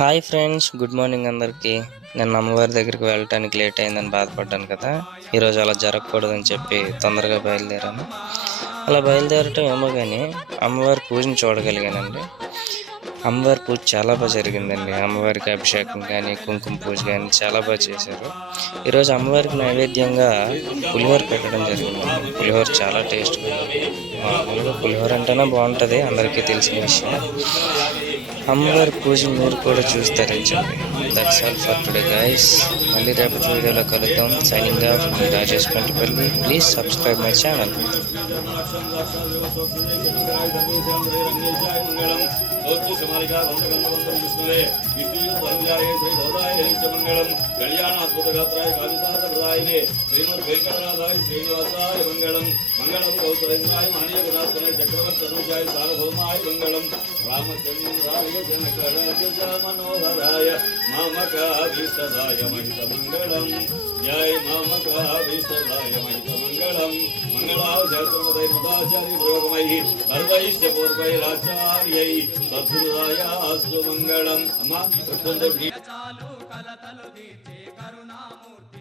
Hi friends, good morning అందరికీ. నేను అమ్మవారి దగ్గరికి వెళ్ళటానికి లేట్ అయిందని బాధపడ్డాను కదా. ఈరోజు అలా జరగకూడదని చెప్పి తొందరగా బయలుదేరాను. అలా బయలుదేరటం ఏమో కానీ అమ్మవారి పూజను చూడగలిగానండి. అమ్మవారి పూజ చాలా బాగా జరిగిందండి. అమ్మవారికి అభిషేకం కానీ కుంకుమ పూజ కానీ చాలా బాగా చేశారు. ఈరోజు అమ్మవారికి నైవేద్యంగా పులిహోర పెట్టడం జరిగిందండి. పులిహోర చాలా టేస్ట్గా ఉంది. మామూలుగా పులిహోర అంటేనే బాగుంటుంది, అందరికీ తెలిసిన విషయం. అమ్మవారి పూజ మీరు కూడా చూస్తారని చెప్పి that's all for today guys. మళ్ళీ రేపటి వీడియోలో కలుద్దాం. సైనింగ్ ఆఫ్, మీ Rajesh Pentapalli. Please subscribe my channel. కళ్యాణాద్భుతగాత్రాయ కాళిదాసప్రదాయినే శ్రీమద్ వెంకటనాథాయ శ్రీనివాసాయ మంగళం. మంగళం గౌతరేంద్రాయ మహనీయ గుణాత్మనే చక్రవర్తి అనుజాయ సార్వభౌమాయ మంగళం. రామచంద్రాయ జనకరాజ మనోహరాయ మామకాభీష్టదాయ మహిత మంగళం. జయ మామకాభీష్టదాయ మహిత మంగళం. మంగళావధార్తమదై మదాచార్య ప్రయోగమై సర్వైశ్య పూర్వైరాచార్యై సద్గురుదాయాస్తు మంగళం. అమ్మా కలతలు తీర్చే కరుణామూర్తి